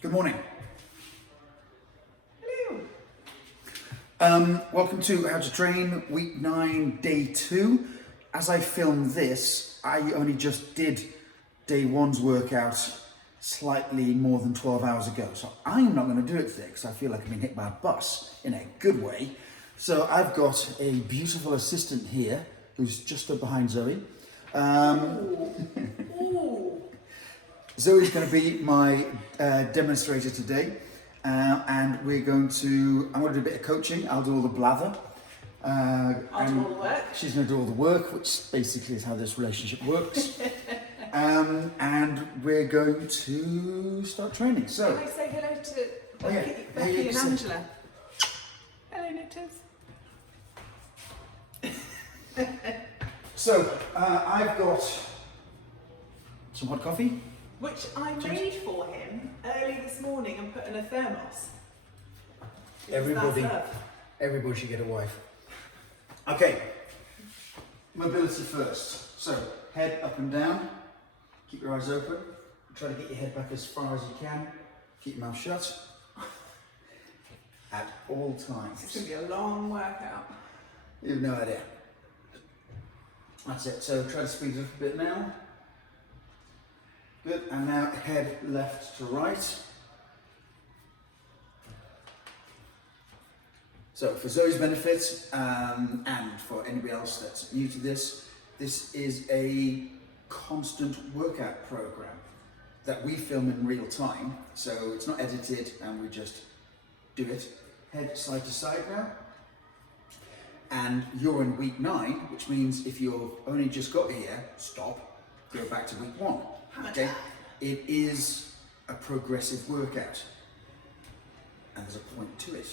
Good morning. Hello. Welcome to How to Train, week 9, day 2. As I film this, I only just did day 1's workout slightly more than 12 hours ago. So I'm not going to do it today because I feel like I've been hit by a bus in a good way. So I've got a beautiful assistant here who's just up behind Zoe. Ooh. Zoe's going to be my demonstrator today, and I'm going to do a bit of coaching. I'll do all the blather. I'll do all the work. She's going to do all the work, which basically is how this relationship works. And we're going to start training. So, Can I say hello to yeah. Becky and say- Angela? Hello, knitters. So, I've got some hot coffee. Which I made for him early this morning and put in a thermos. Because that's love. Everybody should get a wife. Okay, mobility first. So, head up and down. Keep your eyes open. Try to get your head back as far as you can. Keep your mouth shut. At all times. It's going to be a long workout. You have no idea. That's it. So try to speed it up a bit now. Good. And now head left to right. So for Zoe's benefit and for anybody else that's new to this, this is a constant workout program that we film in real time. So it's not edited and we just do it. Head side to side now. And you're in week 9, which means if you've only just got here, stop, go back to week 1. Okay? It is a progressive workout. And there's a point to it.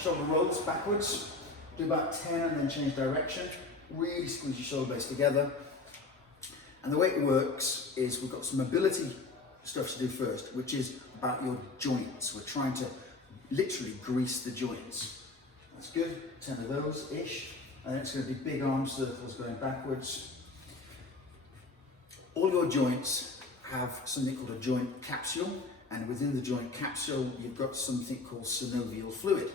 Shoulder rolls backwards. Do about 10 and then change direction. Really squeeze your shoulder blades together. And the way it works is we've got some mobility stuff to do first, which is about your joints. We're trying to literally grease the joints. That's good, 10 of those-ish. And then it's going to be big arm circles going backwards. All your joints have something called a joint capsule, and within the joint capsule, you've got something called synovial fluid.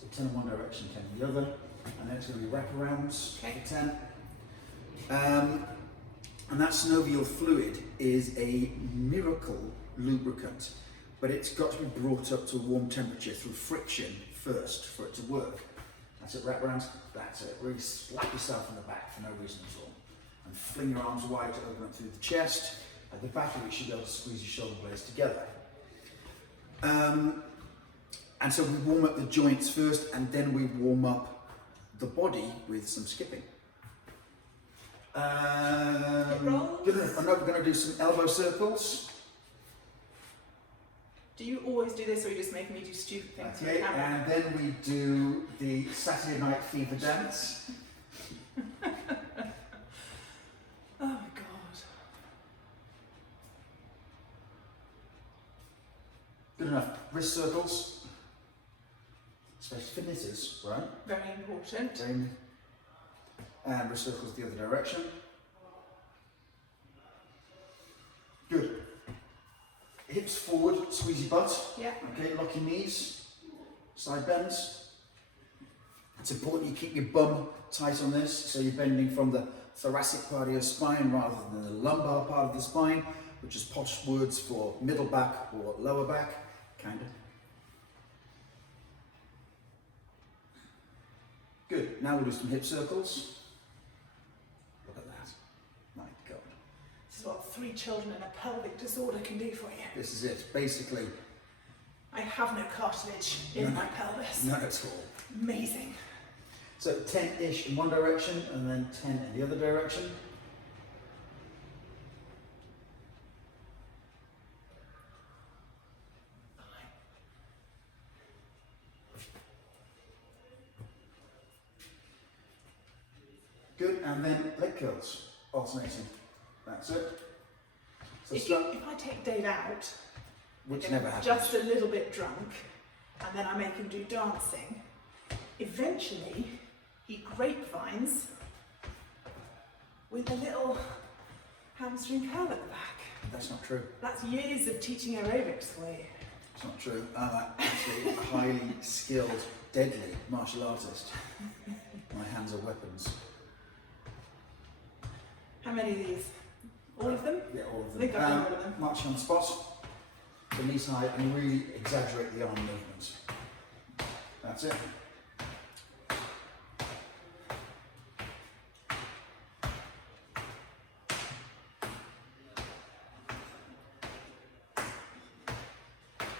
So 10 in one direction, 10 in the other, and then it's going to be wraparounds for 10. And that synovial fluid is a miracle lubricant, but it's got to be brought up to a warm temperature through friction first for it to work. That's it, wraparounds, that's it. Really slap yourself in the back for no reason at all. And fling your arms wide to open up through the chest. At the back of it, you should be able to squeeze your shoulder blades together. And so we warm up the joints first, and then we warm up the body with some skipping. Good enough. I know we're going to do some elbow circles. Do you always do this, or are you just making me do stupid things for the Okay, camera? and then we do the Saturday Night Fever dance. Oh my god. Good enough. Wrist circles. Especially for knitters, right? Very important. Same. And wrist circles the other direction. Good. Hips forward, squeeze your butt. Yeah. Okay, lock your knees. Side bends. It's important you keep your bum tight on this, so you're bending from the thoracic part of your spine rather than the lumbar part of the spine, which is posh words for middle back or lower back, kind of. Good. Now we'll do some hip circles. Look at that. My God. This is what 3 children and a pelvic disorder can do for you. This is it. Basically, I have no cartilage in my pelvis. none at all. Amazing. So 10-ish in one direction and then 10 in the other direction. Good, and then leg curls, alternating. That's it. So If I take Dave out, which never happens. just a little bit drunk, and then I make him do dancing, eventually he grapevines with a little hamstring curl at the back. That's not not true. That's years of teaching aerobics for you. It's not true. I'm actually a highly skilled, deadly martial artist. My hands are weapons. How many of these? All of them? Yeah, all of I think them. I've done all of them. March on the spot, the knees high, and really exaggerate the arm movements. That's it.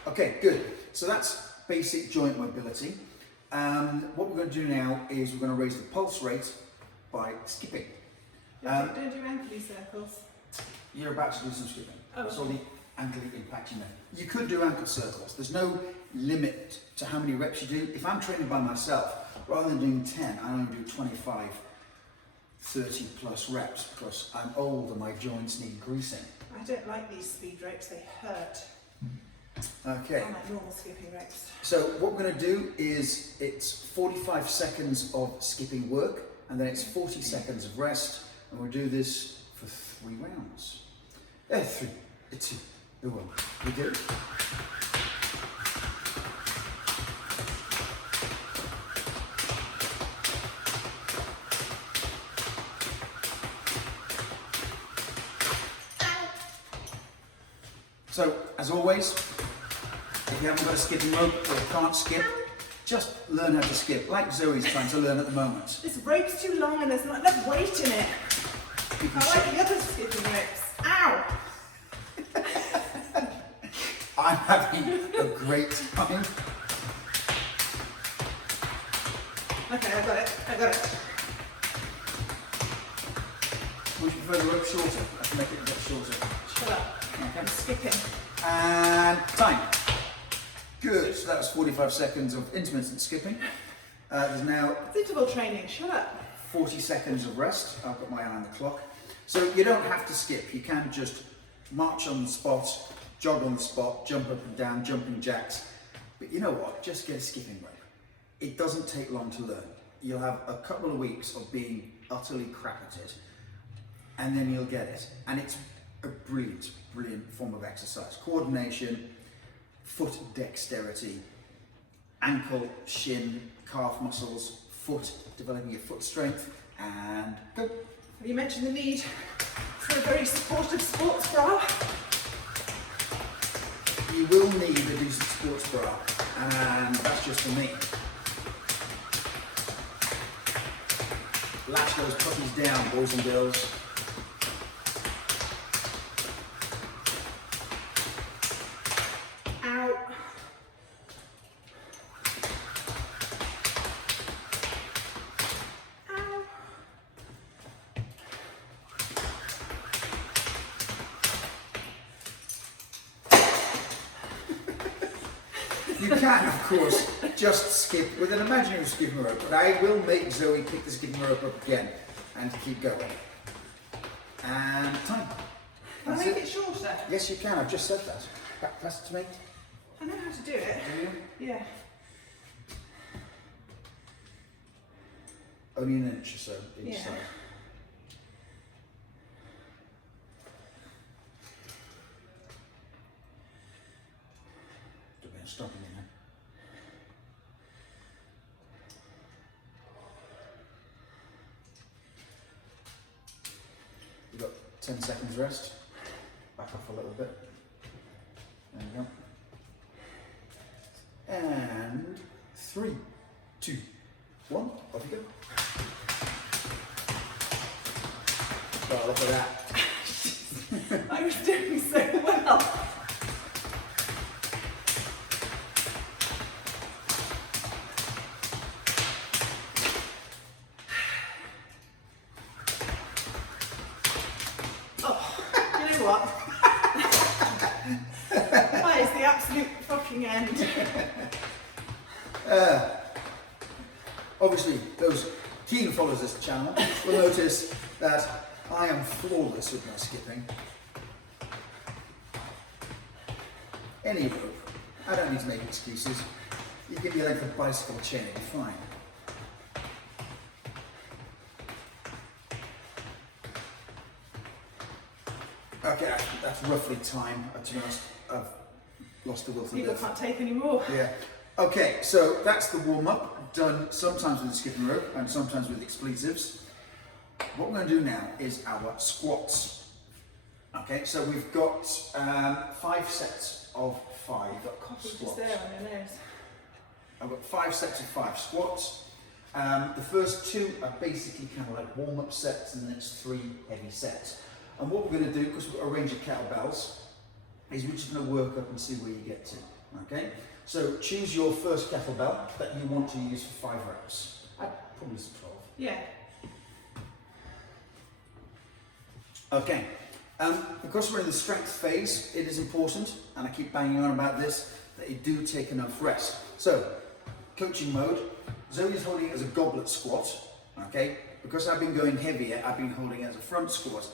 Okay, good. So that's basic joint mobility. What we're going to do now is we're going to raise the pulse rate by skipping. Don't do ankle circles. You're about to do some skipping. Oh. That's all the ankle impact you know. You could do ankle circles. There's no limit to how many reps you do. If I'm training by myself, rather than doing 10, I only do 25, 30 plus reps because I'm old and my joints need greasing. I don't like these speed ropes, they hurt. Okay. On my normal skipping ropes. So what we're going to do is it's 45 seconds of skipping work and then it's 40 seconds of rest, and we'll do this for 3 rounds. 3, 2, 1. We do. So, as always, if you haven't got a skipping rope or can't skip, just learn how to skip, like Zoe's trying to learn at the moment. This rope's too long and there's not enough weight in it. I like the other skipping ropes. Ow! I'm having a great time. Okay, I got it. I got it. Would you prefer the rope shorter? I can make it a bit shorter. Shut up. Okay. I'm skipping. And time. Good. So that was 45 seconds of intermittent skipping. There's now It's interval training. Shut up. 40 seconds of rest. I've got my eye on the clock. So you don't have to skip. You can just march on the spot, jog on the spot, jump up and down, jumping jacks. But you know what? Just get a skipping rope. It doesn't take long to learn. You'll have a couple of weeks of being utterly crap at it, and then you'll get it. And it's a brilliant, brilliant form of exercise. Coordination, foot dexterity, ankle, shin, calf muscles, foot, developing your foot strength, and go. Have you mentioned the need for a very supportive sports bra? You will need a decent sports bra, and that's just for me. Latch those puppies down, boys and girls. Ow. Ow. You can, of course, just skip with an imaginary skipping rope, but I will make Zoe pick the skipping rope up again and keep going. And time. Can I That's make it. it shorter? Yes, you can. I've just said that. Pass it to me. I know how to do it. Do you? Yeah. Only an inch or so each Yeah. side. Don't be stopping me now. We've got 10 seconds rest. Back off a little bit. There we go. And 3, 2, 1, off you go. Well, look at that. I was doing so well. Oh, you know what? That is the absolute fucking end. Obviously, those keen followers of this channel will notice that I am flawless with my skipping. Any rope. I don't need to make excuses. You give me a length of bicycle chain, it'll be fine. Okay, that's that's roughly time. To be honest, I've lost the will to People live. can't take any more. Yeah. Okay, so that's the warm-up, done sometimes with the skipping rope and sometimes with expletives. What we're going to do now is our squats. Okay, so we've got 5 sets of 5 You've got coffee just squats. there on your nose. I've got 5 sets of 5 squats. The first 2 are basically kind of like warm-up sets, and then it's 3 heavy sets. And what we're going to do, because we've got a range of kettlebells, is we're just going to work up and see where you get to. Okay? So choose your first kettlebell that you want to use for 5 reps. Probably some 12. Yeah. Okay. Because we're in the strength phase, it is important, and I keep banging on about this, that you do take enough rest. So, coaching mode, Zoe is holding it as a goblet squat, okay? Because I've been going heavier, I've been holding it as a front squat.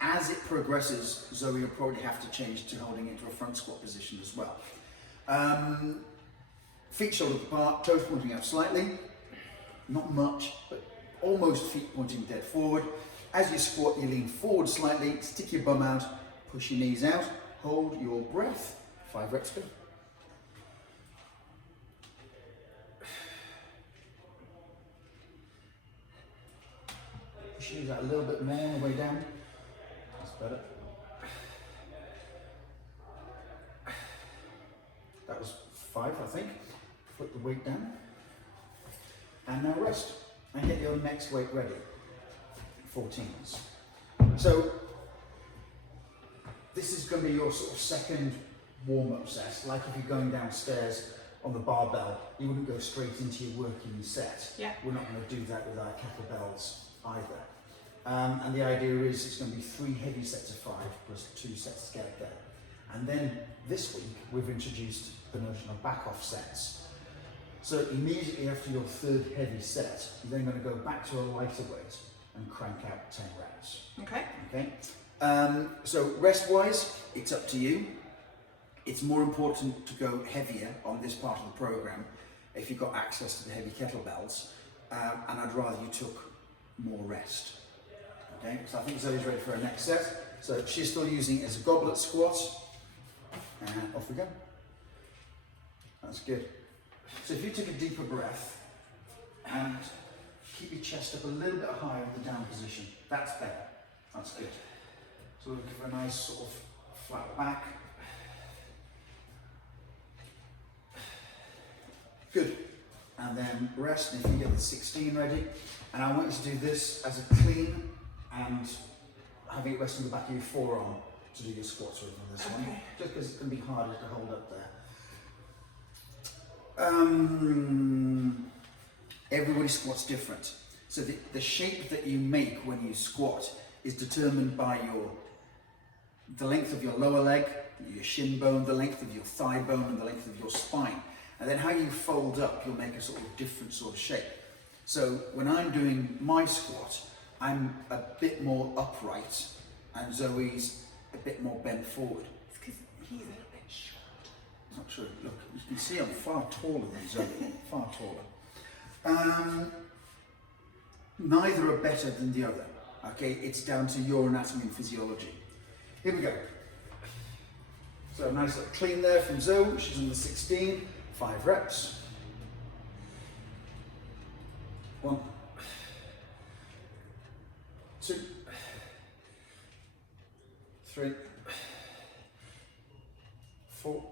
As it progresses, Zoe will probably have to change to holding it to a front squat position as well. Feet shoulder apart, toes pointing up slightly, not much, but almost feet pointing dead forward. As you squat, you lean forward slightly, stick your bum out, push your knees out, hold your breath. 5 reps go. Push your knees out a little bit more on the way down. That's better. That was 5, I think. Put the weight down. And now rest. And get your next weight ready. 14s. So this is going to be your sort of second warm-up set. Like if you're going downstairs on the barbell, you wouldn't go straight into your working set. Yeah. We're not going to do that with our kettlebells either. And the idea is it's going to be 3 heavy sets of 5 plus 2 sets to get there. And then this week we've introduced the notion of back-off sets. So immediately after your 3rd heavy set, you're then going to go back to a lighter weight and crank out 10 reps. Okay. Okay. So rest-wise, it's up to you. It's more important to go heavier on this part of the program if you've got access to the heavy kettlebells, and I'd rather you took more rest. Okay. So I think Zoe's ready for her next set. So she's still using it as a goblet squat, and off we go. That's good. So if you take a deeper breath and keep your chest up a little bit higher in the down position. That's better. That's good. So we'll give a nice sort of flat back. Good. And then rest, and if you get the 16 ready. And I want you to do this as a clean and having it rest on the back of your forearm to do your squats with on this one. Just because it's going to be harder to hold up there. Everybody squats different. So the shape that you make when you squat is determined by the length of your lower leg, your shin bone, the length of your thigh bone, and the length of your spine. And then how you fold up, you'll make a sort of different sort of shape. So when I'm doing my squat, I'm a bit more upright, and Zoe's a bit more bent forward. It's because he's a little bit short. It's not true. Look, you can see I'm far taller than Zoe, far taller. Neither are better than the other. Okay, it's down to your anatomy and physiology. Here we go. So a nice little clean there from Zoe. She's on the 16, 5 reps. 1, 2, 3, 4,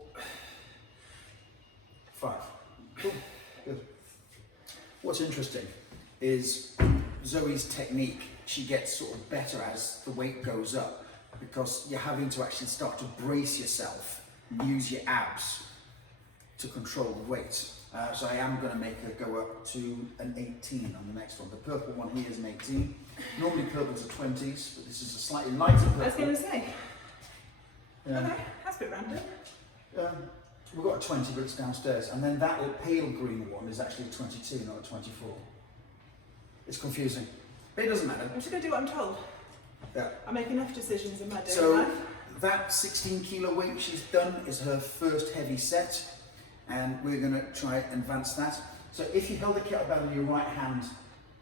5. Cool. Good. What's interesting is Zoe's technique, she gets sort of better as the weight goes up, because you're having to actually start to brace yourself, use your abs to control the weight. So I am going to make her go up to an 18 on the next one. The purple one here is an 18. Normally purples are 20s, but this is a slightly lighter purple. I was going to say. Yeah. Okay, that's a bit random. We've got a 20, but it's downstairs. And then that pale green one is actually a 22, not a 24. It's confusing, but it doesn't matter. I'm just going to do what I'm told. Yeah. I make enough decisions in my daily So life. that 16 kilo weight she's done is her first heavy set, and we're going to try and advance that. So if you held the kettlebell in your right hand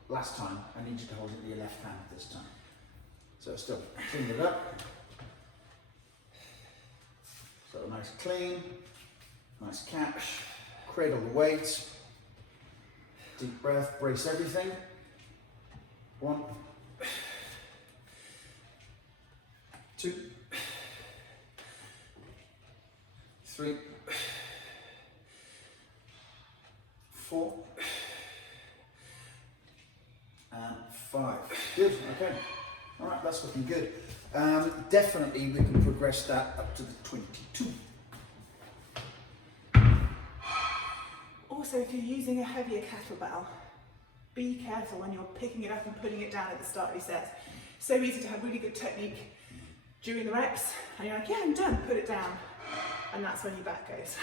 last time, I need you to hold it in your left hand this time. So still clean it up. Nice clean, nice catch, cradle the weight, deep breath, brace everything. 1, 2, 3, 4, and 5. Good, okay. All right, that's looking good. Definitely we can progress that up to the 22. Also, if you're using a heavier kettlebell, be careful when you're picking it up and putting it down at the start of your sets. So easy to have really good technique during the reps, and you're like, yeah, I'm done, put it down. And that's when your back goes.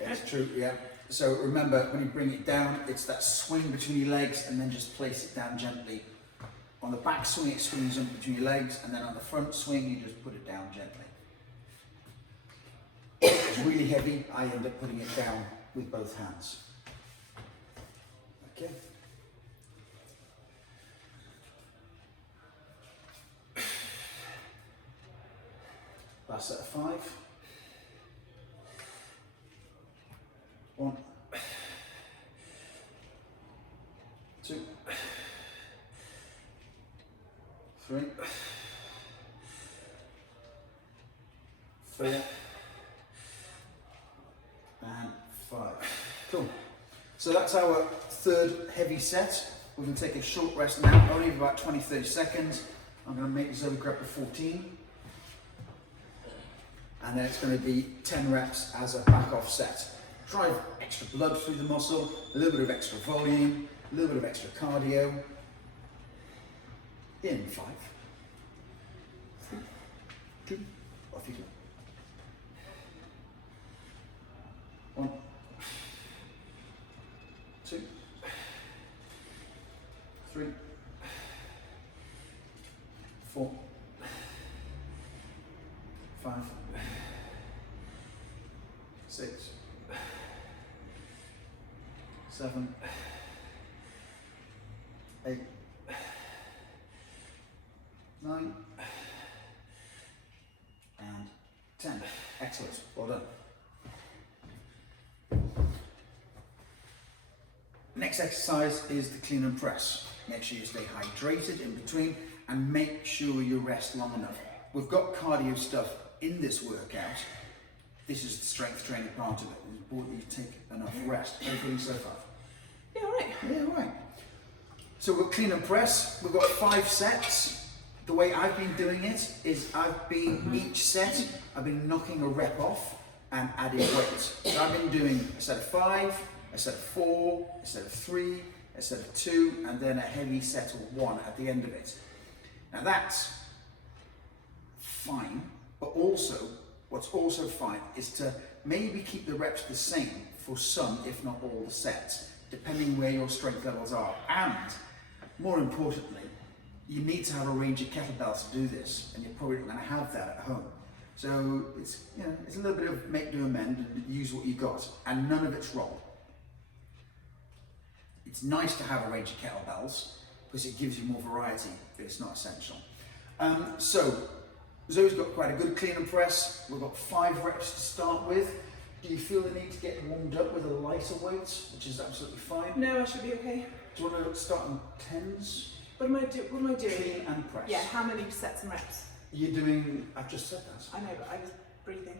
That's true, yeah. So remember, when you bring it down, it's that swing between your legs and then just place it down gently. On the back swing, it swings in between your legs, and then on the front swing, you just put it down gently. If it's really heavy, I end up putting it down with both hands. Okay. Last set of 5. 1, 2, 3, 4, and 5. Cool. So that's our third heavy set. We're going to take a short rest now, only about 20-30 seconds. I'm going to make Zoe grab the 14. And then it's going to be 10 reps as a back off set. Drive extra blood through the muscle, a little bit of extra volume, a little bit of extra cardio. In 5, 3, 2, off you go. 1, 2, 3, 4, 5, 6, 7, 8, 9, and 10. Excellent, well done. Next exercise is the clean and press. Make sure you stay hydrated in between and make sure you rest long enough. We've got cardio stuff in this workout. This is the strength training part of it. It's important you take enough rest. How are you feeling so far? Yeah, all right. Yeah, all right. So we've got clean and press. We've got 5 sets. The way I've been doing it is each set, I've been knocking a rep off and adding weight. So I've been doing a set of 5, a set of 4, a set of 3, a set of 2, and then a heavy set of 1 at the end of it. Now that's fine, but also, what's also fine is to maybe keep the reps the same for some, if not all the sets, depending where your strength levels are. And more importantly, you need to have a range of kettlebells to do this, and you're probably not going to have that at home. So it's, you know, it's a little bit of make, do, amend, and use what you got, and none of it's wrong. It's nice to have a range of kettlebells because it gives you more variety, but it's not essential. So Zoe's got quite a good clean and press. We've got 5 reps to start with. Do you feel the need to get warmed up with a lighter weight, which is absolutely fine? No, I should be okay. Do you want to start on 10s? What am I doing? Clean and press. Yeah, how many sets and reps? You're doing, I've just said that. I know, but I was breathing.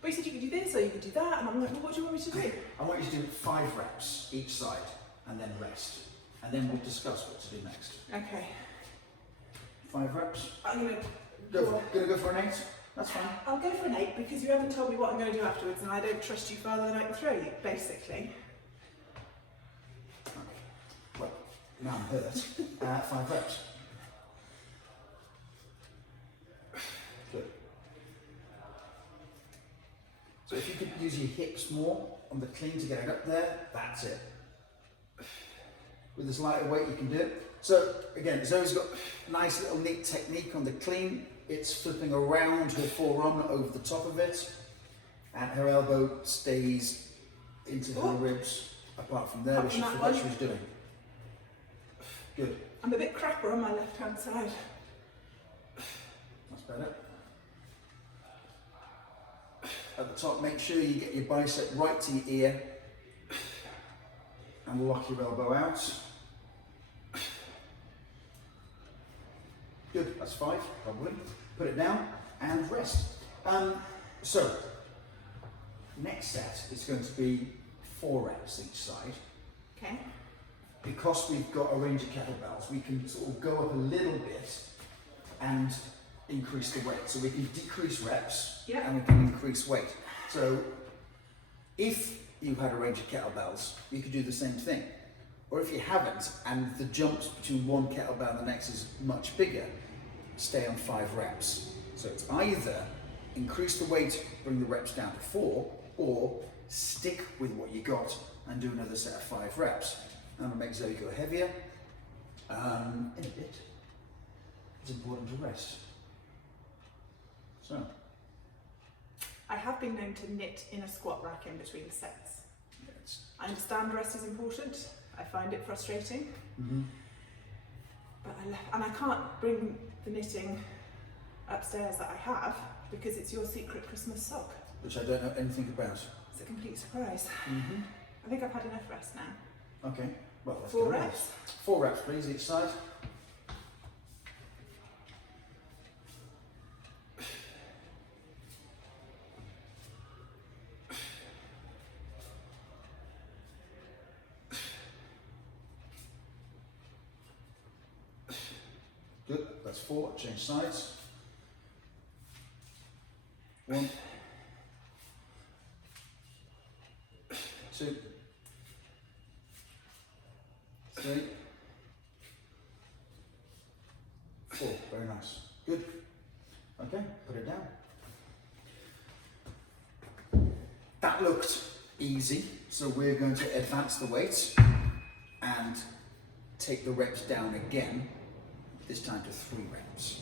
But you said you could do this or you could do that, and I'm like, well, what do you want me to do? I want you to do 5 reps each side and then rest. And then we'll discuss what to do next. Okay. 5 reps. I'm gonna Go for an 8? That's fine. I'll go for an 8 because you haven't told me what I'm going to do afterwards, and I don't trust you farther than I can throw you, basically. Well, now I'm hurt. 5 reps. Good. So if you could use your hips more on the clean to get it up there, that's it. With this lighter weight, you can do it. So again, Zoe's got a nice little neat technique on the clean. It's flipping around her forearm over the top of it, and her elbow stays into her ribs apart from there, which she forgot she was doing. Good. I'm a bit crapper on my left-hand side. That's better. at the top. Make sure you get your bicep right to your ear and lock your elbow out. Good, that's 5, probably. Put it down and rest. So, next set is going to be 4 reps each side. Okay. Because we've got a range of kettlebells, we can sort of go up a little bit and increase the weight. So we can decrease reps and we can increase weight. So if you had a range of kettlebells, you could do the same thing. Or if you haven't and the jumps between one kettlebell and the next is much bigger, stay on 5 reps. So it's either increase the weight, bring the reps down to 4, or stick with what you got and do another set of 5 reps. I'm going to make Zoe go heavier in a bit. It's important to rest. So. I have been known to knit in a squat rack in between the sets. Yes. I understand rest is important. I find it frustrating. But I can't bring the knitting upstairs that I have because it's your secret Christmas sock. Which I don't know anything about. It's a complete surprise. I think I've had enough rest now. Okay, well, let's 4 go reps. rest. 4 reps, please, each side. Good, that's 4, change sides. 1, 2, 3, 4, very nice. Good. Okay, put it down. That looked easy, so we're going to advance the weight and take the reps down again, this time to 3 reps.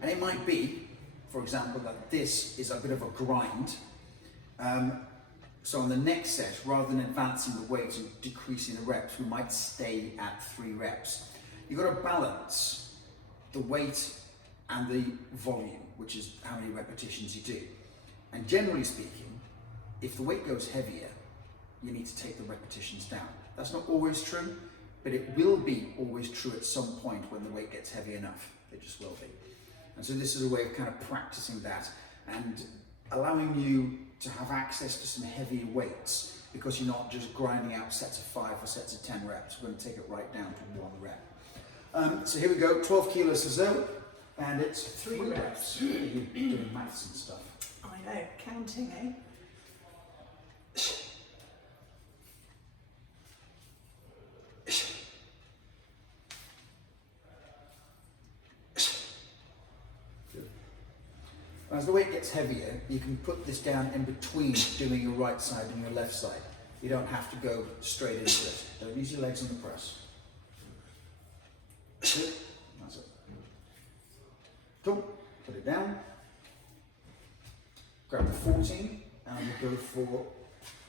And it might be, for example, that this is a bit of a grind. So on the next set, rather than advancing the weight and decreasing the reps, we might stay at 3 reps. You've got to balance the weight and the volume, which is how many repetitions you do. And generally speaking, if the weight goes heavier, you need to take the repetitions down. That's not always true, but it will be always true at some point when the weight gets heavy enough. It just will be. And so this is a way of kind of practicing that and allowing you to have access to some heavier weights because you're not just grinding out sets of 5 or sets of 10 reps. We're going to take it right down to 1 rep. So here we go, 12 kilos to Zoe, and it's 3 reps. You're doing maths and stuff. I know, counting, eh? As the weight gets heavier, you can put this down in between doing your right side and your left side. You don't have to go straight into it. Don't use your legs on the press. Good. That's it. Cool. Put it down. Grab the 14 and we'll go for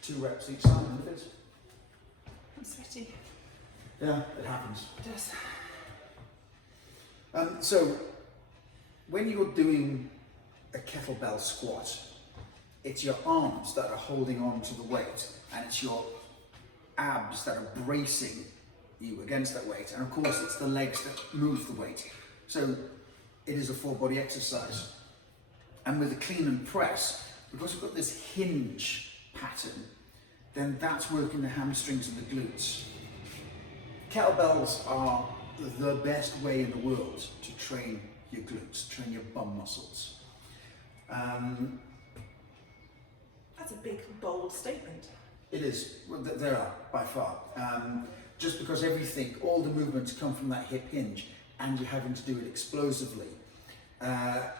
2 reps each side. I'm sweaty. Yeah, it happens. It does. So, when you're doing a kettlebell squat, it's your arms that are holding on to the weight and it's your abs that are bracing you against that weight, and of course it's the legs that move the weight. So it is a full body exercise. And with a clean and press, because we've got this hinge pattern, then that's working the hamstrings and the glutes. Kettlebells are the best way in the world to train your glutes, train your bum muscles. That's a big, bold statement. It is. Well, there are, by far. Just because everything, all the movements come from that hip hinge and you're having to do it explosively,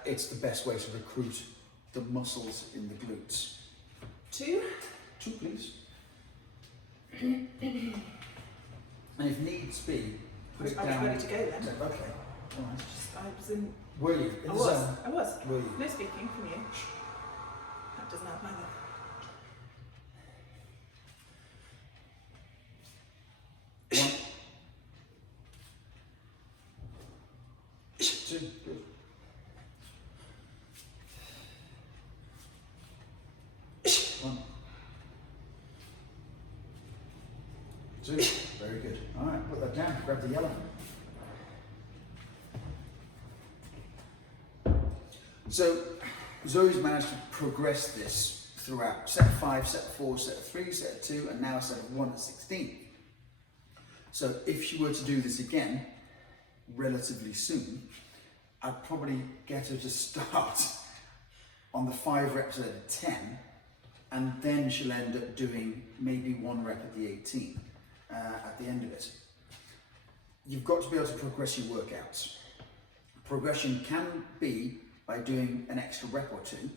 it's the best way to recruit the muscles in the glutes. 2? 2, please. And if needs be, put it down. I was ready to go then. Okay. All right. I was in. Were you? In I the was. zone? I was. Were you? No speaking from you. That doesn't help either. One. 2. Good. 2. Very good. All right, put that down. Grab the yellow. So Zoe's managed to progress this throughout set 5, set 4, set 3, set 2, and now set 1 at 16. So if she were to do this again relatively soon, I'd probably get her to start on the 5 reps at 10, and then she'll end up doing maybe 1 rep at the 18 at the end of it. You've got to be able to progress your workouts. Progression can be by doing an extra rep or 2,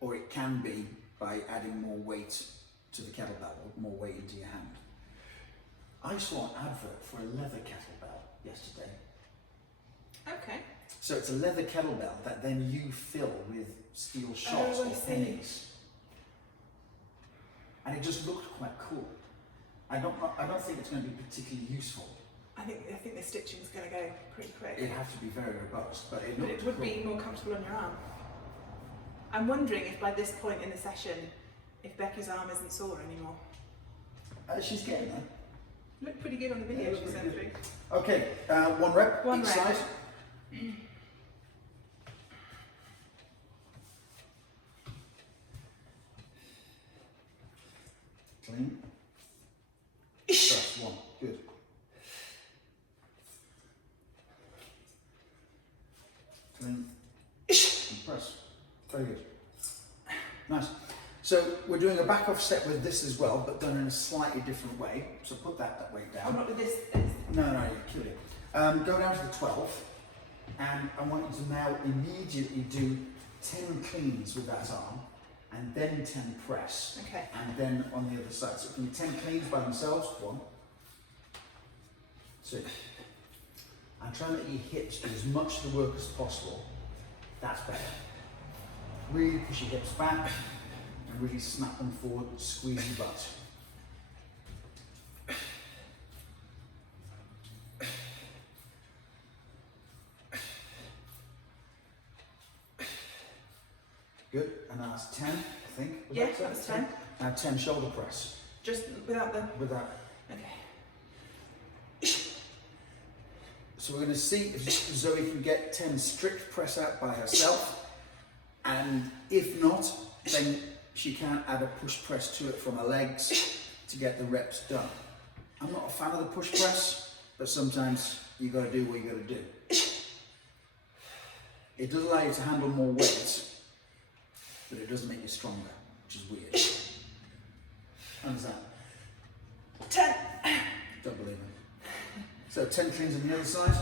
or it can be by adding more weight to the kettlebell, or more weight into your hand. I saw an advert for a leather kettlebell yesterday. Okay. So it's a leather kettlebell that then you fill with steel shots or pennies. And it just looked quite cool. I don't think it's going to be particularly useful. I think the stitching's going to go pretty quick. It'd have to be very robust, but it would cool. be more comfortable on your arm. I'm wondering if by this point in the session, if Becky's arm isn't sore anymore. She's getting there. Looked pretty good on the video she sent through. Okay, 1 rep each side. Clean. That's 1. Good. Clean. And press. Very good. Nice. So we're doing a back off set with this as well, but done in a slightly different way. So put that weight down. Oh, not with this. No, you killed it. Go down to the 12, and I want you to now immediately do 10 cleans with that arm, and then 10 press. Okay. And then on the other side. So it can be 10 cleans by themselves. 1, 2. And try and let your hips do as much of the work as possible. That's better. Really push your hips back and really snap them forward, squeeze your butt. Good, and now that's 10, I think. Yeah, that was 10. Now 10 shoulder press. Just without the... Without. Okay. So we're going to see if Zoe can get 10 strict press out by herself, and if not, then she can add a push press to it from her legs to get the reps done. I'm not a fan of the push press, but sometimes you got to do what you got to do. It does allow you to handle more weight, but it doesn't make you stronger, which is weird. How's that? 10. Don't believe it. So 10 cleans on the other side.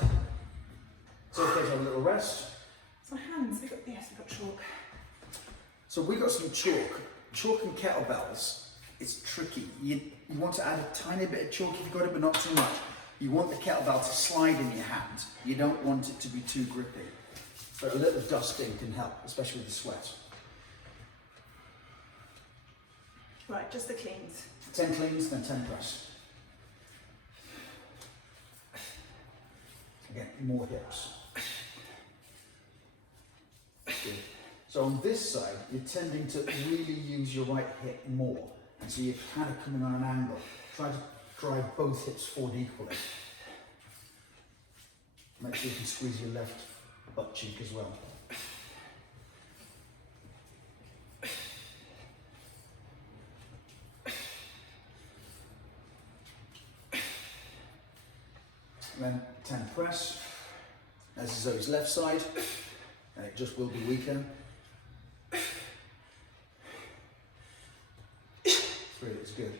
It's okay to have a little rest. It's my hands. We've got chalk. So we got some chalk. Chalk and kettlebells, it's tricky. You want to add a tiny bit of chalk if you've got it, but not too much. You want the kettlebell to slide in your hand. You don't want it to be too grippy. But a little dusting can help, especially with the sweat. Right, just the cleans. 10 cleans, then 10 press. Again, more hips. Good. So on this side, you're tending to really use your right hip more. And so you're kind of coming on an angle. Try to drive both hips forward equally. Make sure you can squeeze your left butt cheek as well. Then 10 press. This is Zoe's left side, and it just will be weaker. 3 is good.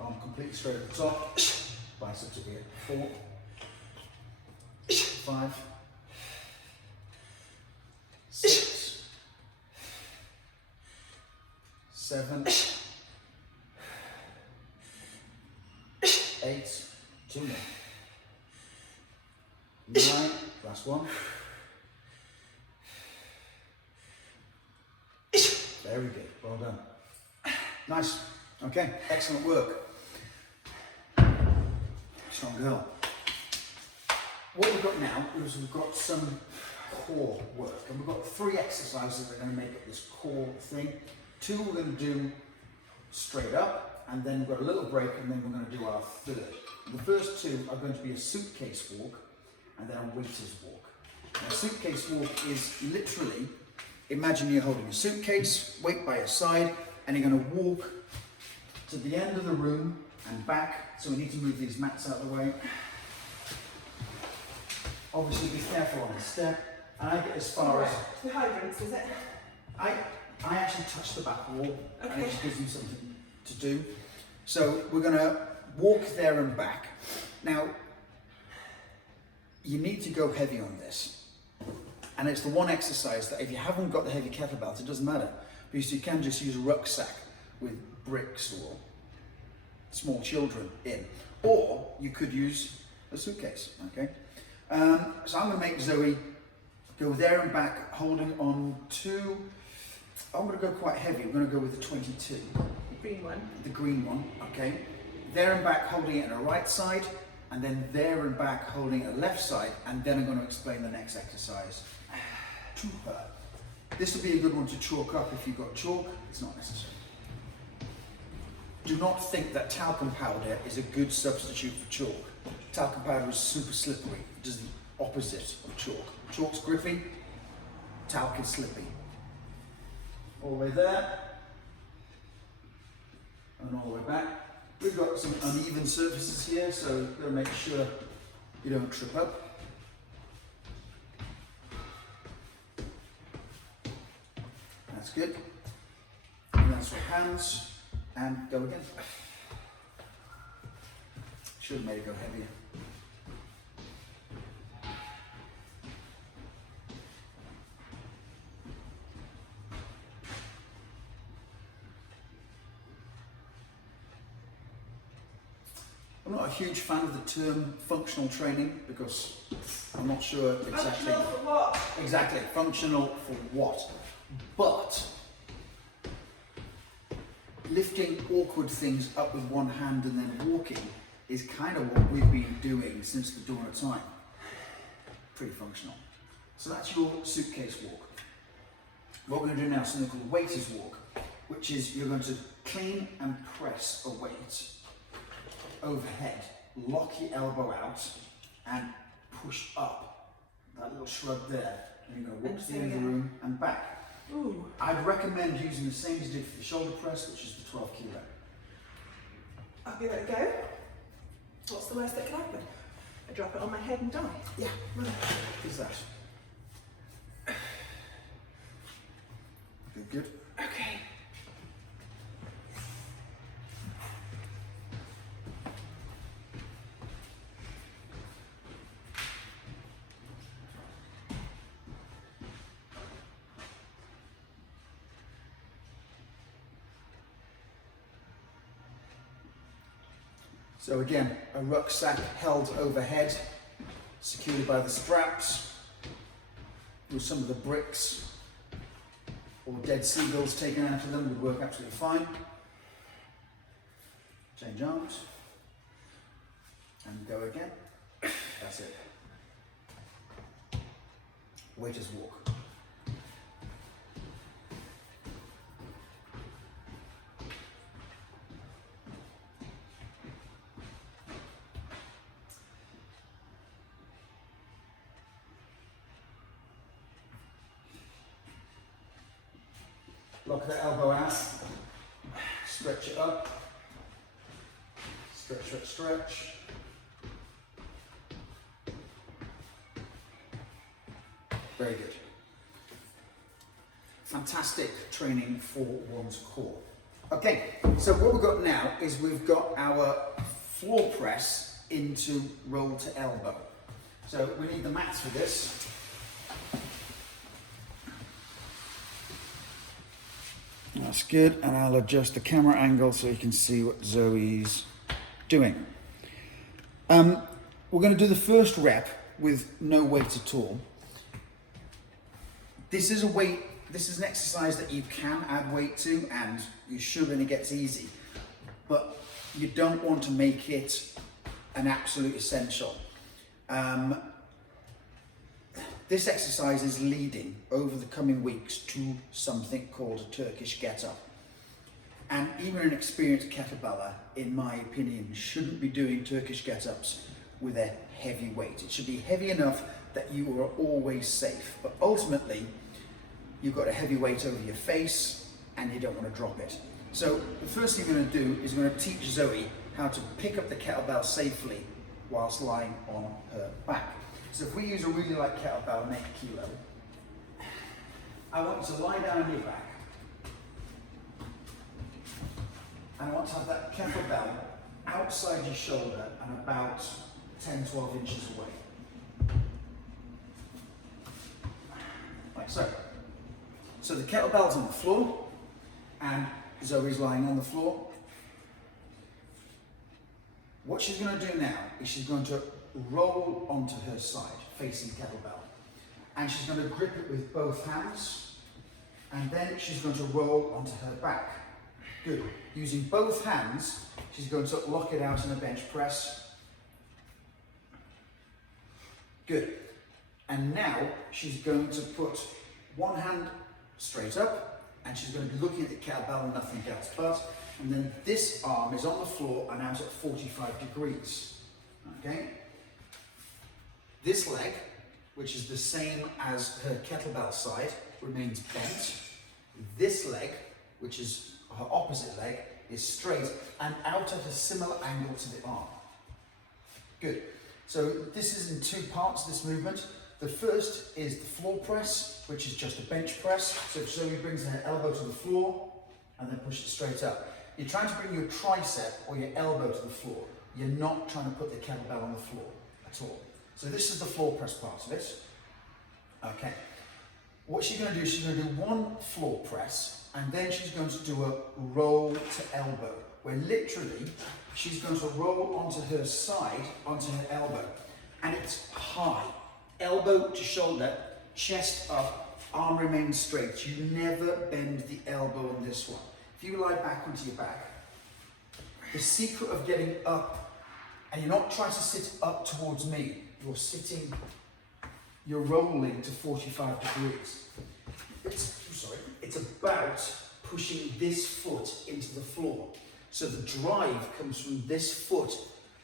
Arm completely straight at the top. Biceps will be at 4, 5, 6, 7, 8, 2 more. 9, last one. Very good, well done. Nice, okay, excellent work. Strong girl. What we've got now is we've got some core work, and we've got 3 exercises that are going to make up this core thing. 2 we're going to do straight up, and then we've got a little break, and then we're going to do our third. The first two are going to be a suitcase walk and then a waiter's walk. Now, suitcase walk is literally, imagine you're holding a suitcase, weight by your side, and you're going to walk to the end of the room and back. So we need to move these mats out of the way. Obviously be careful on the step. And I get as far as... The hydrants, is it? I actually touch the back wall, okay. and it just gives me something to do. So we're going to walk there and back. Now, you need to go heavy on this. And it's the one exercise that if you haven't got the heavy kettlebells, it doesn't matter. Because you can just use a rucksack with bricks or small children in. Or you could use a suitcase, okay? So I'm going to make Zoe go there and back, holding on to, I'm going to go quite heavy. I'm going to go with the 22. Green one. The green one, okay. There and back, holding it on the right side, and then there and back, holding it on the left side, and then I'm going to explain the next exercise to her. This would be a good one to chalk up if you've got chalk. It's not necessary. Do not think that talcum powder is a good substitute for chalk. Talcum powder is super slippery. It does the opposite of chalk. Chalk's grippy, talc is slippy. All the way there, and all the way back. We've got some uneven surfaces here, so you've got to make sure you don't trip up. That's good. And then swap hands and go again. Should have made it go heavier. I'm not a huge fan of the term functional training because I'm not sure exactly. Functional for what? Exactly, functional for what? But lifting awkward things up with one hand and then walking is kind of what we've been doing since the dawn of time. Pretty functional. So that's your suitcase walk. What we're going to do now is something called waiter's walk, which is you're going to clean and press a weight overhead, lock your elbow out and push up. That little shrug there, and you're going to walk to the end of the room and back. Ooh. I'd recommend using the same as you did for the shoulder press, which is the 12 kilo. I'll give it a go. What's the worst that can happen? I drop it on my head and die. Yeah, right. Is that? Good, good. Okay. So again, a rucksack held overhead, secured by the straps, with some of the bricks or dead seagulls taken out of them would work absolutely fine. Change arms, and go again. That's it. Waiter's walk. Lock the elbow out, stretch it up, stretch, stretch, stretch. Very good. Fantastic training for one's core. Okay, so what we've got now is we've got our floor press into roll to elbow. So we need the mats for this. That's good, and I'll adjust the camera angle so you can see what Zoe's doing. We're going to do the first rep with no weight at all. This is an exercise that you can add weight to, and you should when it gets easy, but you don't want to make it an absolute essential. This exercise is leading over the coming weeks to something called a Turkish Get Up. And even an experienced kettlebeller, in my opinion, shouldn't be doing Turkish get-ups with a heavy weight. It should be heavy enough that you are always safe. But ultimately, you've got a heavy weight over your face and you don't want to drop it. So the first thing we're going to do is we're going to teach Zoe how to pick up the kettlebell safely whilst lying on her back. So if we use a really light kettlebell, an 8 kilo, I want you to lie down on your back. And I want to have that kettlebell outside your shoulder and about 10-12 inches away. Like so. So the kettlebell's on the floor and Zoe's lying on the floor. What she's going to do now is she's going to roll onto her side, facing kettlebell. And she's going to grip it with both hands. And then she's going to roll onto her back. Good. Using both hands, she's going to lock it out in a bench press. Good. And now she's going to put one hand straight up and she's going to be looking at the kettlebell and nothing else but. And then this arm is on the floor and out at 45 degrees. Okay? This leg, which is the same as her kettlebell side, remains bent. This leg, which is her opposite leg, is straight and out at a similar angle to the arm. Good. So this is in two parts, this movement. The first is the floor press, which is just a bench press. So Zoe brings her elbow to the floor and then push it straight up. You're trying to bring your tricep or your elbow to the floor. You're not trying to put the kettlebell on the floor at all. So this is the floor press part of it. Okay. What she's going to do is she's going to do one floor press and then she's going to do a roll to elbow, where literally she's going to roll onto her side, onto her elbow. And it's high. Elbow to shoulder, chest up, arm remains straight. You never bend the elbow on this one. If you lie back onto your back, the secret of getting up, and you're not trying to sit up towards me, you're rolling to 45 degrees. It's about pushing this foot into the floor. So the drive comes from this foot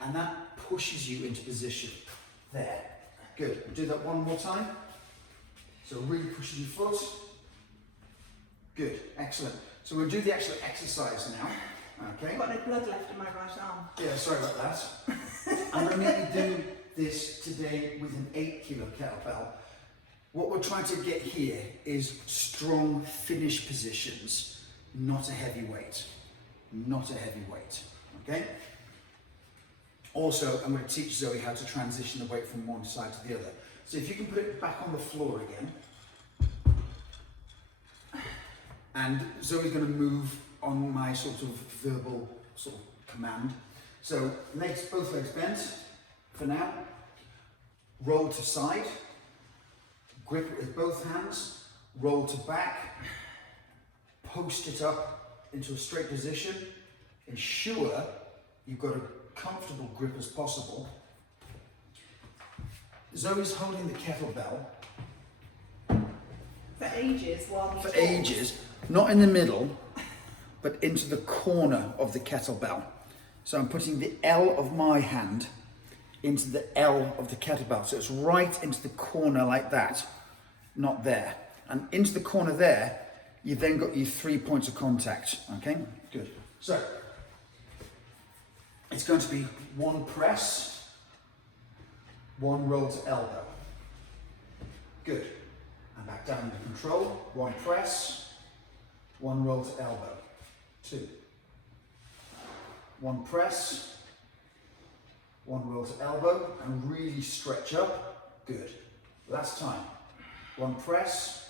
and that pushes you into position. There. Good. Do that one more time. So really pushing your foot. Good. Excellent. So we'll do the actual exercise now. Okay. I've got no blood left in my right arm. Yeah, sorry about that. I'm going to do this today with an 8 kilo kettlebell. What we're trying to get here is strong finish positions, not a heavy weight. Not a heavy weight. Okay? Also, I'm going to teach Zoe how to transition the weight from one side to the other. So if you can put it back on the floor again. And Zoe's going to move on my sort of verbal sort of command. So legs, both legs bent for now. Roll to side. Grip it with both hands. Roll to back. Post it up into a straight position. Ensure you've got a comfortable grip as possible. Zoe's holding the kettlebell. For ages while he For talks. ages. Not in the middle, but into the corner of the kettlebell. So I'm putting the L of my hand into the L of the kettlebell. So it's right into the corner like that, not there. And into the corner there, you've then got your 3 points of contact. Okay, good. So it's going to be one press, one roll to elbow. Good. And back down into control. One press. One roll to elbow. 2. One press. One roll to elbow. And really stretch up. Good. Last time. One press.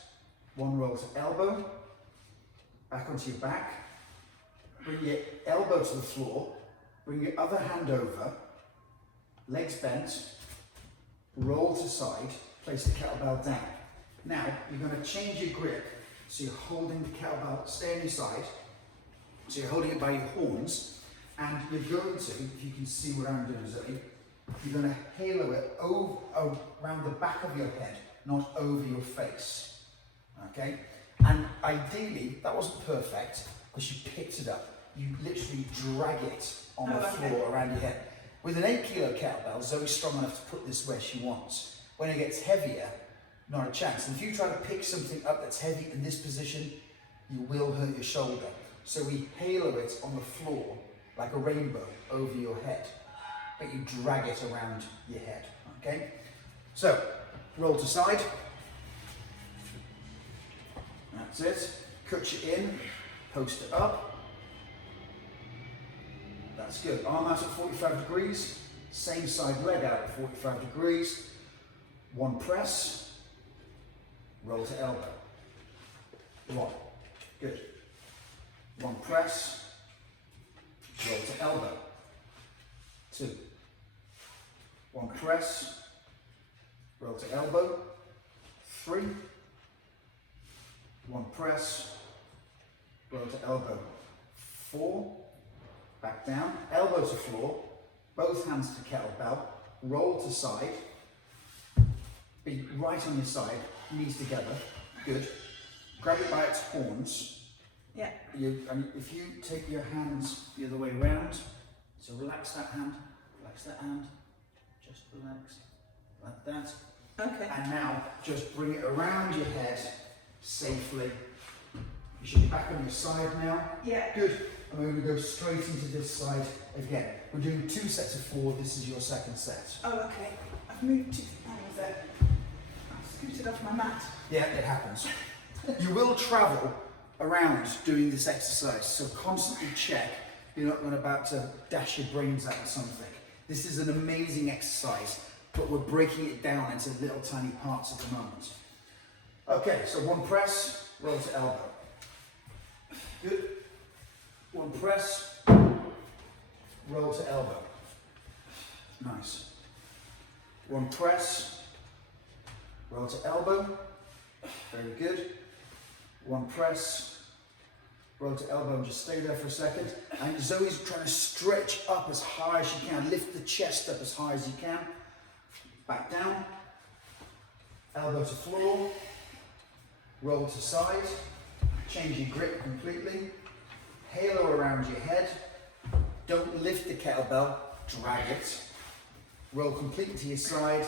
One roll to elbow. Back onto your back. Bring your elbow to the floor. Bring your other hand over. Legs bent. Roll to side. Place the kettlebell down. Now, you're going to change your grip. So you're holding the kettlebell, stay on your side. So you're holding it by your horns. And you're going to, if you can see what I'm doing, Zoe, you're going to halo it around the back of your head, not over your face. Okay? And ideally, that wasn't perfect, because you picked it up. You literally drag it on the okay. floor around your head. With an 8 kilo kettlebell, Zoe's strong enough to put this where she wants. When it gets heavier, not a chance. And if you try to pick something up that's heavy in this position, you will hurt your shoulder. So we halo it on the floor like a rainbow over your head, but you drag it around your head, okay? So, roll to side. That's it. Cut you in, post it up. That's good. Arm out at 45 degrees. Same side leg out at 45 degrees. One press. Roll to elbow. One. Good. One press. Roll to elbow. Two. One press. Roll to elbow. Three. One press. Roll to elbow. Four. Back down, elbow to floor, both hands to kettlebell, roll to side, be right on your side, knees together, good. Grab it by its horns. Yeah. And if you take your hands the other way around, so relax that hand, just relax, like that. Okay. And now just bring it around your head safely. You should be back on your side now. Yeah. Good. And we're going to go straight into this side again. We're doing 2 sets of 4. This is your second set. Oh, okay. I've moved to. Hang on a sec. I've scooted off my mat. Yeah, it happens. You will travel around doing this exercise, so constantly check you're not about to dash your brains out or something. This is an amazing exercise, but we're breaking it down into little tiny parts at the moment. Okay, so one press, roll to elbow. Good. One press, roll to elbow. Nice. One press, roll to elbow. Very good. One press, roll to elbow, and just stay there for a second. And Zoe's trying to stretch up as high as she can. Lift the chest up as high as you can. Back down. Elbow to floor. Roll to side. Change your grip completely. Halo around your head. Don't lift the kettlebell, drag it. Roll completely to your side.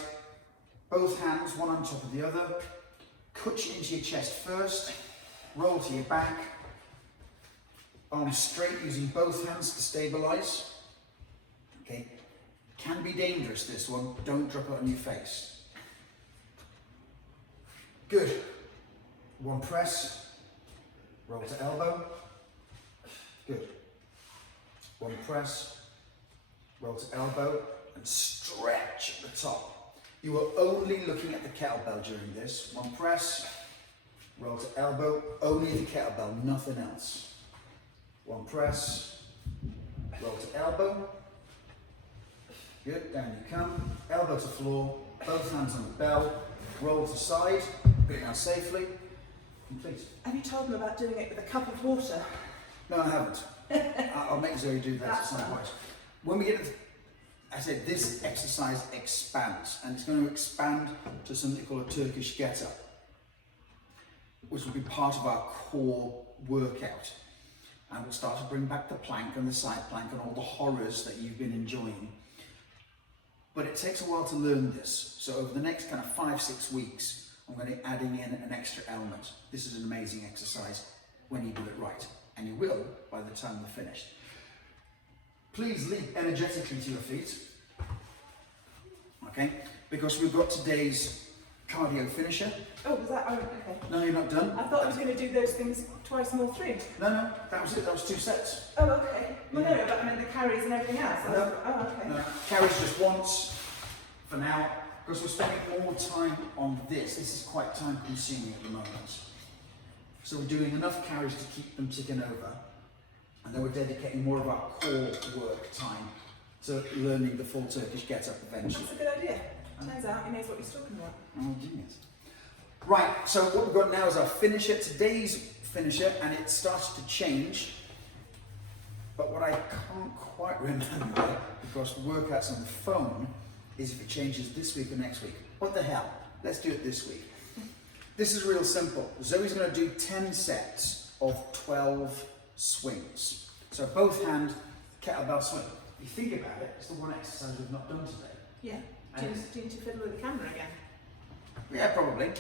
Both hands, one on top of the other. Cut you into your chest first. Roll to your back. Arms straight using both hands to stabilize. Okay. Can be dangerous, this one. Don't drop it on your face. Good. One press. Roll to elbow. Good. One press, roll to elbow, and stretch at the top. You are only looking at the kettlebell during this. One press, roll to elbow, only the kettlebell, nothing else. One press, roll to elbow. Good, down you come. Elbow to floor, both hands on the bell, roll to side, get down safely, complete. Have you told them about doing it with a cup of water? No, I haven't. I'll make Zoe do that at some point. When we get to, I said this exercise expands, and it's going to expand to something called a Turkish Get Up, which will be part of our core workout. And we'll start to bring back the plank and the side plank and all the horrors that you've been enjoying. But it takes a while to learn this. So over the next kind of 5-6 weeks, I'm going to be adding in an extra element. This is an amazing exercise when you do it right. And you will by the time we're finished. Please leap energetically to your feet. Okay? Because we've got today's cardio finisher. Oh, was that? Oh, okay. No, you're not done. I thought I was going to do those things twice more through. No, that was it. That was 2 sets. Oh, okay. Well, Yeah. no, but I mean the carries and everything else. No. Oh, okay. No, carries just once for now, because we're spending more time on this. This is quite time consuming at the moment. So we're doing enough carries to keep them ticking over, and then we're dedicating more of our core work time to learning the full Turkish Get Up eventually. That's a good idea. Turns out he knows what he's talking about. Oh, genius. Right, so what we've got now is our finisher, today's finisher, and it starts to change. But what I can't quite remember, because workouts on the phone, is if it changes this week or next week. What the hell? Let's do it this week. This is real simple. Zoe's going to do 10 sets of 12 swings. So both hand kettlebell swing. If you think about it, it's the one exercise we've not done today. Yeah. Do you need to fiddle with the camera again? Yeah, probably.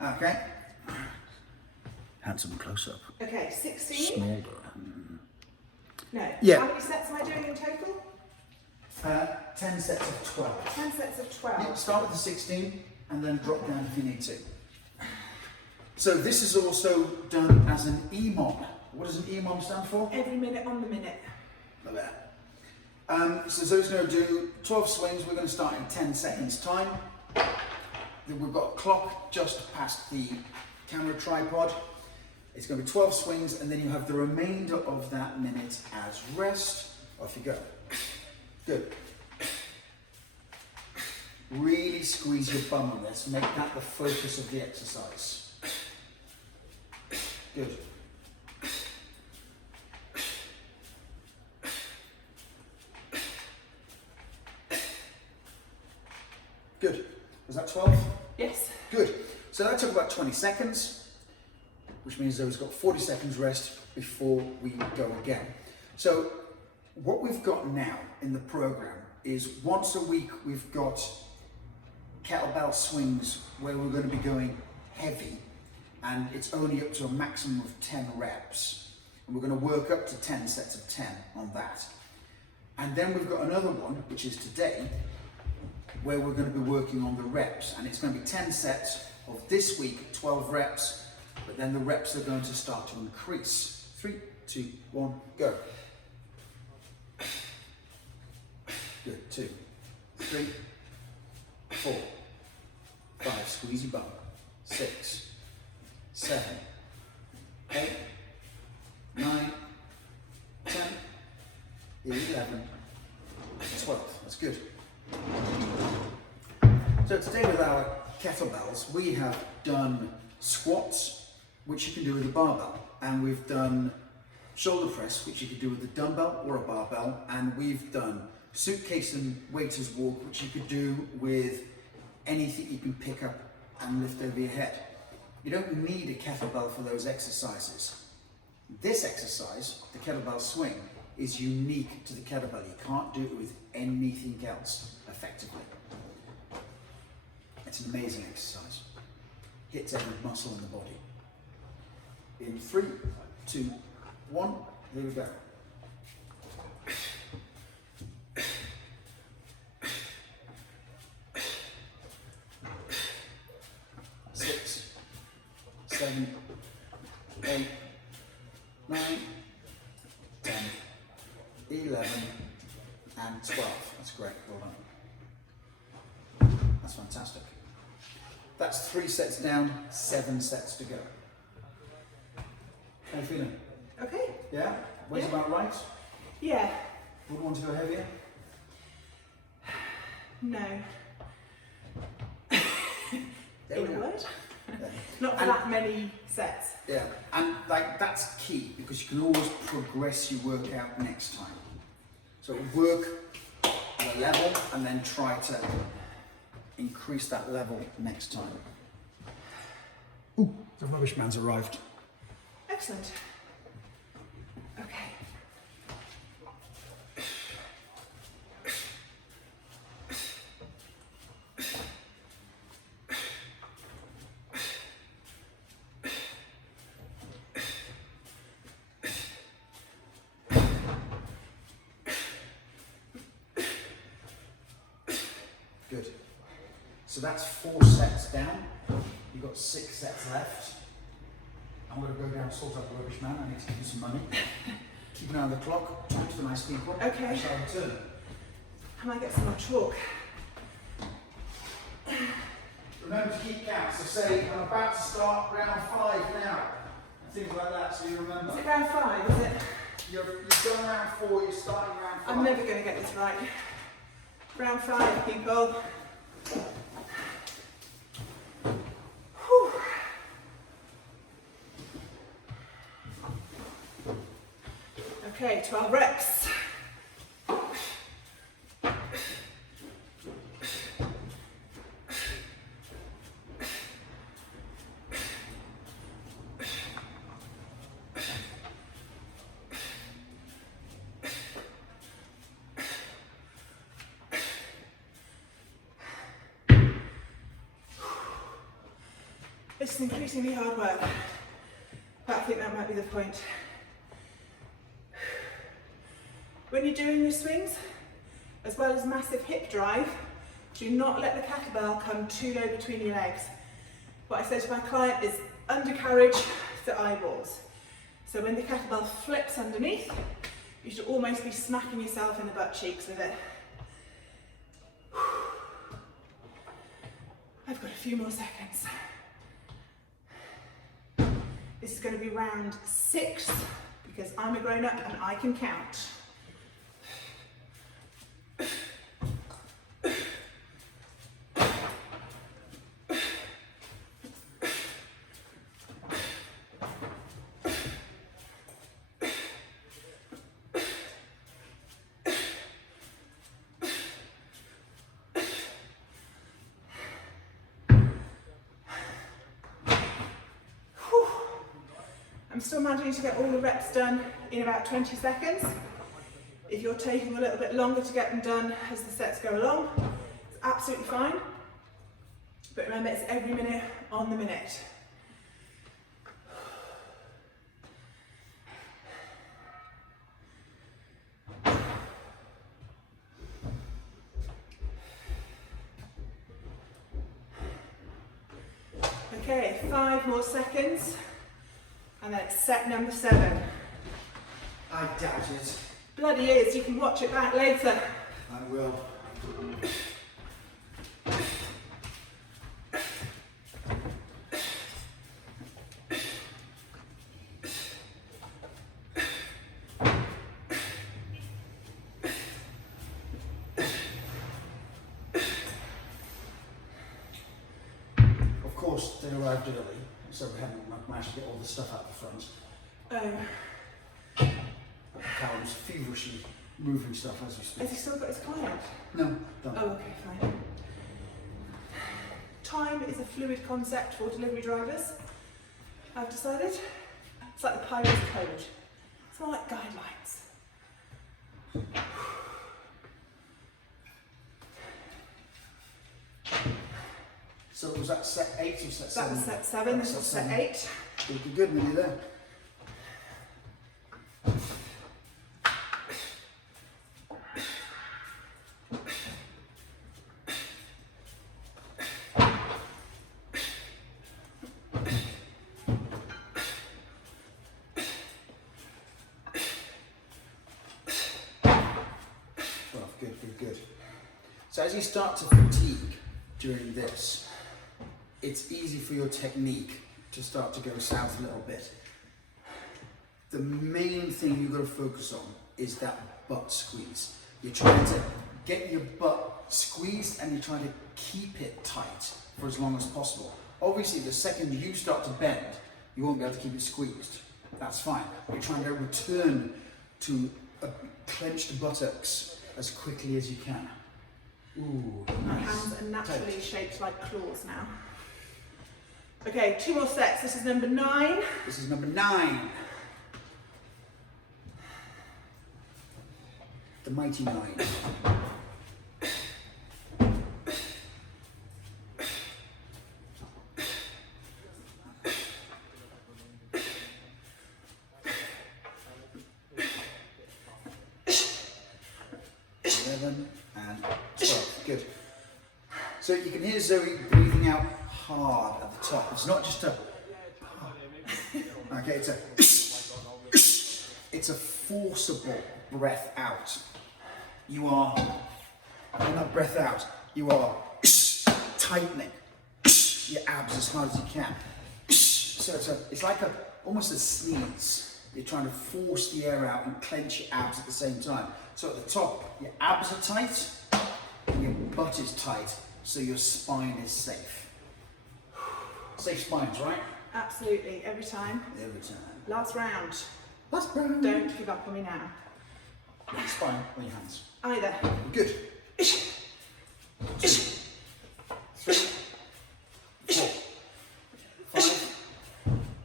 Okay. Handsome close up. Okay, 16. Smaller. No. Yeah. How many sets am I doing in total? 10 sets of 12. 10 sets of 12. Yeah, start with the 16 and then drop down if you need to. So this is also done as an EMOM. What does an EMOM stand for? Every minute on the minute. Like that. So those going to do 12 swings. We're going to start in 10 seconds time. Then we've got a clock just past the camera tripod. It's going to be 12 swings, and then you have the remainder of that minute as rest. Off you go. Good. Really squeeze your bum on this. Make that the focus of the exercise. Good. Good. Was that 12? Yes. Good. So that took about 20 seconds, which means those got 40 seconds rest before we go again. So what we've got now in the program is once a week we've got kettlebell swings where we're going to be going heavy, and it's only up to a maximum of 10 reps. And we're going to work up to 10 sets of 10 on that. And then we've got another one, which is today, where we're going to be working on the reps, and it's going to be 10 sets of this week, 12 reps, but then the reps are going to start to increase. 3, 2, 1, go. Good. 2, 3, 4, 5, squeeze your bum. 6, 7, 8, 9, 10, 11, 12. That's good. So today with our kettlebells, we have done squats, which you can do with a barbell, and we've done shoulder press, which you can do with a dumbbell or a barbell, and we've done suitcase and waiter's walk, which you could do with anything you can pick up and lift over your head. You don't need a kettlebell for those exercises. This exercise, the kettlebell swing, is unique to the kettlebell. You can't do it with anything else effectively. It's an amazing exercise. Hits every muscle in the body. In 3, 2, 1, here we go. 6, 7, 8, 9, 10, 11, and 12. That's great. Well done. That's fantastic. That's 3 sets down, 7 sets to go. How are you feeling? Okay. Yeah? Weight's Yeah. about right? Yeah. Would want to go heavier? No. There we In a go. word? Yeah. Not for And- that many sets. Yeah, and like that's key because you can always progress your workout next time. So work at a level and then try to increase that level next time. Ooh, the rubbish man's arrived. Excellent. Okay. Good. So that's 4 sets down. You've got 6 sets left. I'm going to go down and sort out the rubbish man. I need to give you some money. Keep an eye on the clock. Talk to the nice people. Okay. I shall return. I might get some more chalk. Remember to keep count. So say I'm about to start round 5 now. Things like that, so you remember. Is it round 5, is it? You've done round 4, you're starting round 5. I'm never going to get this right. Round 5, people. Whew. Okay, 12 reps. This is increasingly hard work, but I think that might be the point. When you're doing your swings, as well as massive hip drive, do not let the kettlebell come too low between your legs. What I say to my client is undercarriage to eyeballs. So when the kettlebell flips underneath, you should almost be smacking yourself in the butt cheeks with it. I've got a few more seconds. This is going to be round 6 because I'm a grown-up and I can count. I'm still managing to get all the reps done in about 20 seconds. If you're taking a little bit longer to get them done as the sets go along, it's absolutely fine. But remember, it's every minute on the minute. Okay, 5 more seconds. And then it's set number 7. I doubt it. Bloody is, you can watch it back later. I will. Of course, they arrived early, so we haven't managed to get all the stuff out the front. Oh. Callum's feverishly moving stuff as we speak. Has he still got his client? No, done. Oh, okay, fine. Time is a fluid concept for delivery drivers, I've decided. It's like the Pirate's Code. It's more like guidelines. So was that set 8 or set 7? That was set 7, this was set 8. Pretty good, nearly there. Good. So as you start to fatigue during this, it's easy for your technique to start to go south a little bit. The main thing you've got to focus on is that butt squeeze. You're trying to get your butt squeezed and you're trying to keep it tight for as long as possible. Obviously, the second you start to bend, you won't be able to keep it squeezed. That's fine. You're trying to return to clenched buttocks as quickly as you can. Ooh, My nice. hands are naturally shaped like claws now. Okay, 2 more sets. This is number 9. This is number 9. The mighty 9. And 12. Good. So you can hear Zoe breathing out hard at the top. It's not just a okay, it's a forcible breath out. You are not breath out, you are tightening your abs as hard as you can. So it's like almost a sneeze. You're trying to force the air out and clench your abs at the same time. So at the top, your abs are tight, and your butt is tight, so your spine is safe. Safe spines, right? Absolutely, every time. Every time. Last round. Last round. Don't give up on me now. Spine on your hands. Either. Good. 2, 3, 4, 5,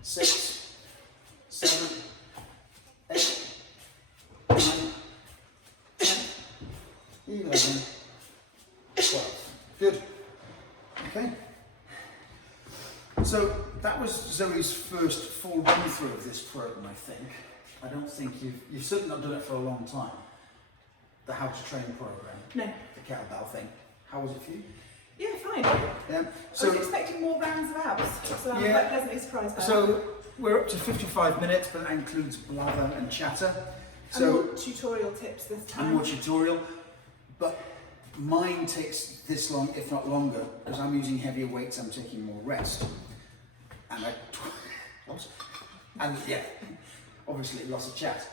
6, 7, 8, 9, 10, 11, 12. Good. Okay. So that was Zoe's first full run through of this program, I think. I don't think you've certainly not done it for a long time. The How to Train program. No. The kettlebell thing. How was it for you? Yeah, fine. Yeah. I was expecting more rounds of abs, so I'm quite pleasantly surprised by that. So we're up to 55 minutes, but that includes blather and chatter. So and more tutorial tips this time. and more tutorial, but mine takes this long, if not longer, because I'm using heavier weights. I'm taking more rest, and obviously lots of chat.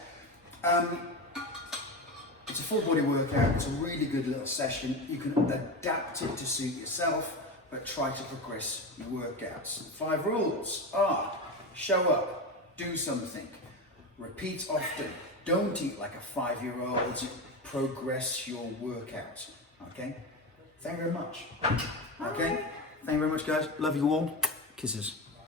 It's a full body workout. It's a really good little session. You can adapt it to suit yourself, but try to progress your workouts. 5 rules are: show up, do something, repeat often, don't eat like a 5-year-old, progress your workout. Okay? Thank you very much. Okay? Thank you very much, guys. Love you all. Kisses.